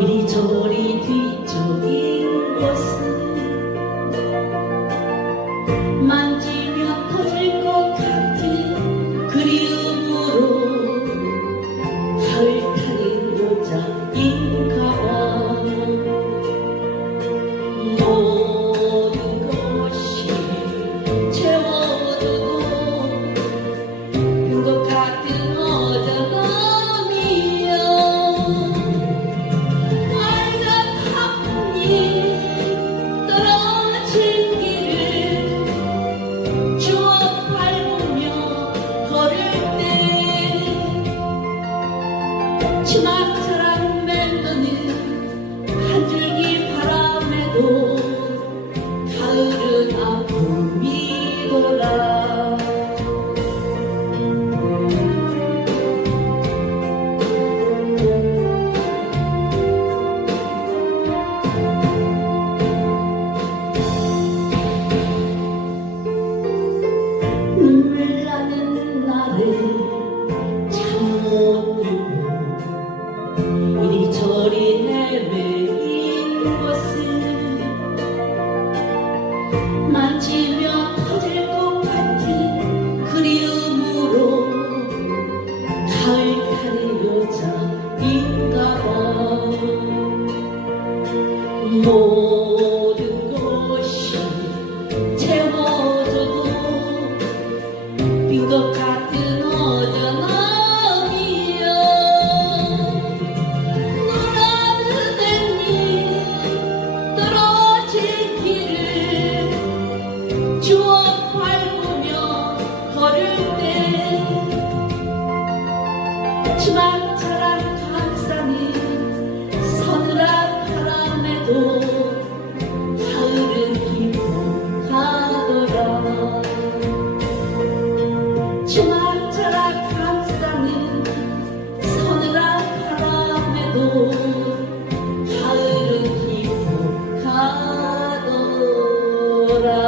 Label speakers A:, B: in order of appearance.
A: 이리저리 뒤쪽일렸어 만지면 터질 것 같은 그리움으로 가을 타는 모자 인가 Çınartıra 봄철이 헤매인 곳을 만지며 터질 것 같은 그리움으로 가을 타는 여자인가 봐. 모든 것이 채워져도 빈것 같은 Lord. Uh,